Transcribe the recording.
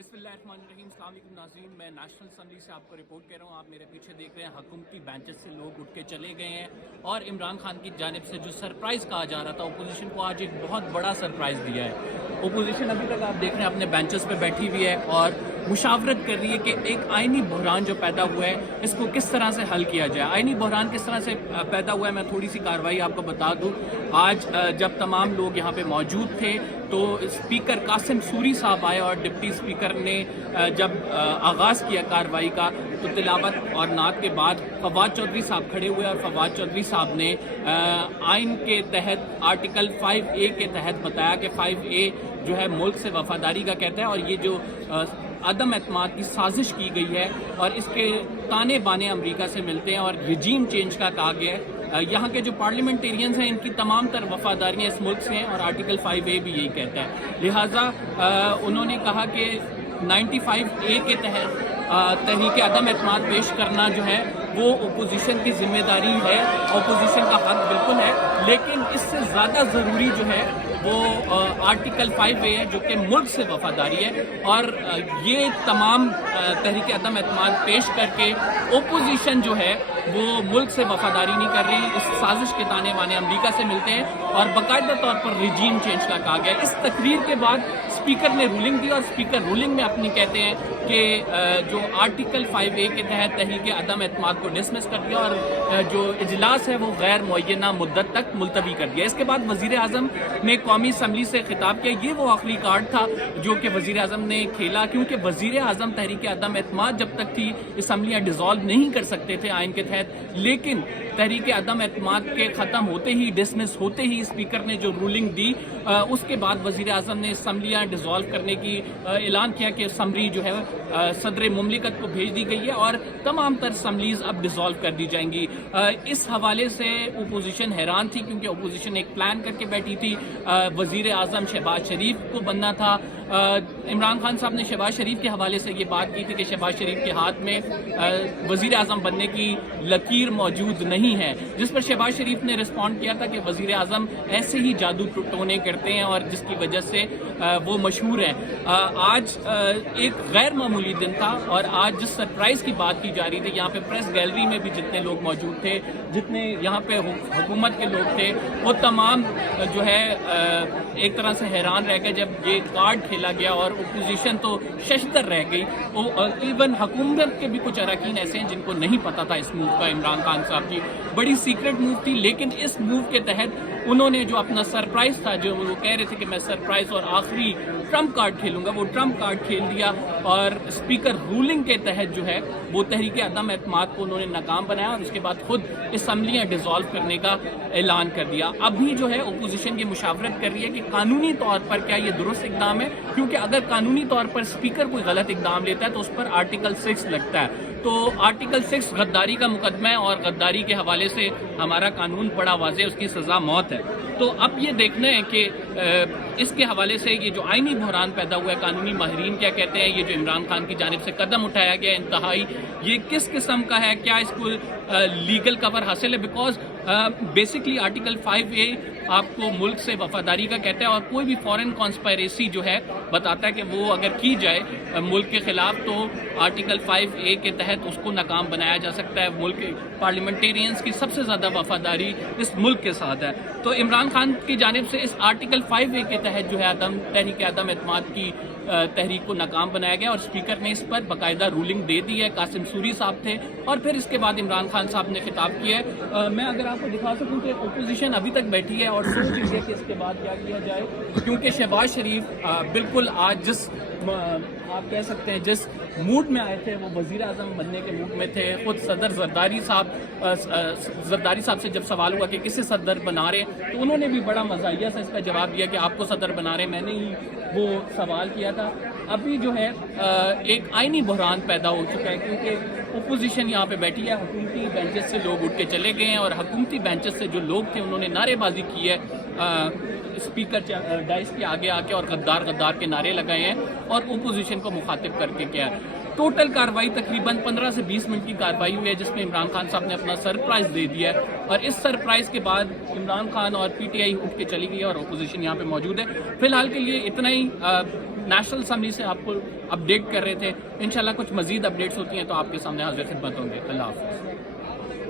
बिस्मिल्लाहिर्रहमानिर्रहीम। अस्सलाम वालेकुम नाज़रीन, मैं नेशनल असम्बली से आपको रिपोर्ट कर रहा हूँ। आप मेरे पीछे देख रहे हैं हुकूमती बेंचेस से लोग उठ के चले गए हैं और इमरान खान की जानिब से जो सरप्राइज़ कहा जा रहा था, अपोजिशन को आज एक बहुत बड़ा सरप्राइज़ दिया है। अपोजिशन अभी तक आप देख रहे हैं अपने बेंचेस पे बैठी हुई है और मुशावरत कर रही है कि एक आइनी बहरान जो पैदा हुआ है इसको किस तरह से हल किया जाए। आइनी बहरान किस तरह से पैदा हुआ है, मैं थोड़ी सी कार्रवाई आपको बता दूं। आज जब तमाम लोग यहाँ पे मौजूद थे तो स्पीकर कासिम सूरी साहब आए और डिप्टी स्पीकर ने जब आगाज़ किया कार्रवाई का तो तिलावत और नात के बाद फवाद चौधरी साहब खड़े हुए और फवाद चौधरी साहब ने आइन के तहत आर्टिकल 5A के तहत बताया कि 5A जो है मुल्क से वफादारी का कहता है और ये जो अदम एतमाद की साजिश की गई है और इसके ताने बाने अमरीका से मिलते हैं और रिजीम चेंज का कहा गया है। यहाँ के जो पार्लियामेंटेरियंस हैं इनकी तमाम तर वफादारियाँ इस मुल्क से हैं और आर्टिकल 5A भी यही कहता है। लिहाजा उन्होंने कहा कि 95A के तहत तहरीक अदम एतमाद पेश करना जो है वो अपोजिशन की जिम्मेदारी है, अपोजिशन का हक बिल्कुल है, लेकिन इससे ज़्यादा ज़रूरी जो है वो आर्टिकल 5A है जो कि मुल्क से वफादारी है। और ये तमाम तहरीक अदम एतमाद पेश करके अपोजिशन जो है वो मुल्क से वफादारी नहीं कर रही, इस साजिश के ताने बाने अमरीका से मिलते हैं और बाकायदा तौर पर रिजीम चेंज का कहा गया। इस तकरीर के बाद स्पीकर ने रूलिंग दी और स्पीकर रूलिंग में अपनी कहते हैं कि जो आर्टिकल 5A के तहत तहरीक अदम एतमाद को डिसमिस कर दिया और जो इजलास है वो गैर मुअय्यना मुद्दत तक मुलतवी कर दिया। इसके बाद वज़ीर आज़म ने कौमी असम्बली से खिताब किया। ये वो आखिरी कार्ड था जो कि वज़ीर आज़म ने खेला, क्योंकि वज़ीर आज़म तहरीक अदम एतमाद जब तक थी असम्बलियाँ डिज़ोल्व नहीं कर सकते थे आइन के तहत, लेकिन तहरीक अदम एतमाद के ख़त्म होते ही, डिसमिस होते ही स्पीकर ने जो रूलिंग दी उसके बाद वज़ीर आज़म ने असम्बलियाँ डिज़ोल्व करने की ऐलान किया कि असम्बली जो है सदर मुमलिकत को भेज दी गई है और तमाम तर असम्बलीज़ अब डिज़ोल्व कर दी जाएंगी। इस हवाले से अपोजिशन हैरान थी क्योंकि अपोजिशन एक प्लान करके बैठी थी। वज़ीर आज़म शहबाज शरीफ को बनना था। इमरान खान साहब ने शहबाज शरीफ के हवाले से ये बात की थी कि शहबाज शरीफ के हाथ में वज़ीर आज़म बनने की लकीर मौजूद नहीं है, जिस पर शहबाज शरीफ ने रिस्पॉन्ड किया था कि वज़ीर आज़म ऐसे ही जादू टोने करते हैं और जिसकी वजह से वो मशहूर हैं। आज एक गैर मामूली दिन था और आज जिस सरप्राइज़ की बात की जा रही थी, यहाँ पे प्रेस गैलरी में भी जितने लोग मौजूद थे, जितने यहाँ पे हुकूमत के लोग थे, वो तमाम जो है एक तरह से हैरान रह गए जब ये कार्ड खेला गया और अपोजिशन तो शशदर रह गई। वो इवन हुकूमत के भी कुछ अरकान ऐसे हैं जिनको नहीं पता था इस मूव का। इमरान खान साहब की बड़ी सीक्रेट मूव थी, लेकिन इस मूव के तहत उन्होंने जो अपना सरप्राइज़ था, जो वो कह रहे थे कि मैं सरप्राइज़ और आखिरी ट्रम्प कार्ड खेलूंगा, वो ट्रम्प कार्ड खेल दिया और स्पीकर रूलिंग के तहत जो है वो तहरीक अदम एतमाद को उन्होंने नाकाम बनाया और उसके बाद खुद असम्बलियाँ डिज़ोल्व करने का ऐलान कर दिया। अभी जो है अपोजिशन की मुशावरत कर रही है कि कानूनी तौर पर क्या ये दुरुस्त इकदाम है, क्योंकि अगर कानूनी तौर पर स्पीकर कोई गलत इकदाम लेता है तो उस पर आर्टिकल 6 लगता है। तो आर्टिकल 6 गद्दारी का मुकदमा है और गद्दारी के हवाले से हमारा कानून बड़ा वाज़ेह, उसकी सज़ा मौत है। तो अब ये देखना है कि इसके हवाले से ये जो आइनी बहरान पैदा हुआ है, कानूनी माहिरीन क्या कहते हैं, ये जो इमरान खान की जानिब से कदम उठाया गया इंतहाई, ये किस किस्म का है, क्या इसको लीगल कवर हासिल है? बिकॉज बेसिकली आर्टिकल 5A आपको मुल्क से वफादारी का कहता है और कोई भी फॉरेन कॉन्स्पायरेसी जो है बताता है कि वो अगर की जाए मुल्क के खिलाफ तो आर्टिकल 5A के तहत उसको नाकाम बनाया जा सकता है। मुल्क पार्लियामेंटेरियंस की सबसे ज़्यादा वफादारी इस मुल्क के साथ है। तो इमरान खान की जानिब से इस आर्टिकल 5A के तहत जो है तहरीक अदम एतमाद की तहरीक को नाकाम बनाया गया और स्पीकर ने इस पर बाकायदा रूलिंग दे दी है। कासिम सूरी साहब थे और फिर इसके बाद इमरान खान साहब ने खिताब किया है। मैं अगर आपको दिखा सकूं कि अपोजिशन अभी तक बैठी है और सोच रही है कि इसके बाद क्या किया जाए, क्योंकि शहबाज शरीफ बिल्कुल आज जिस आप कह सकते हैं जिस मूड में आए थे वो वज़ीर आज़म बनने के मूड में थे। खुद सदर जरदारी साहब से जब सवाल हुआ कि किसे सदर बना रहे, तो उन्होंने भी बड़ा मज़ाहिया से इसका जवाब दिया कि आपको सदर बना रहे, मैंने ही वो सवाल किया था। अभी जो है एक आइनी बहरान पैदा हो चुका है क्योंकि अपोजिशन यहाँ पे बैठी है, हुकूमती बेंचेस से लोग उठ के चले गए हैं और हुकूमती बेंचेस से जो लोग थे उन्होंने नारेबाजी की है स्पीकर डाइस के आगे आके और गद्दार गद्दार के नारे लगाए हैं और अपोजिशन को मुखातिब करके किया है। टोटल कार्रवाई तकरीबन 15 से 20 मिनट की कार्रवाई हुई है, जिसमें इमरान खान साहब ने अपना सरप्राइज दे दिया है, और इस सरप्राइज के बाद इमरान खान और पीटीआई उठ के चली गई है और अपोजिशन यहाँ पे मौजूद है। फिलहाल के लिए इतना ही। नेशनल असम्बली से आपको अपडेट कर रहे थे। इंशाल्लाह कुछ मजीद अपडेट्स होती हैं तो आपके सामने हाजिर खिदमत होंगे। अल्लाह हाफ़िज़।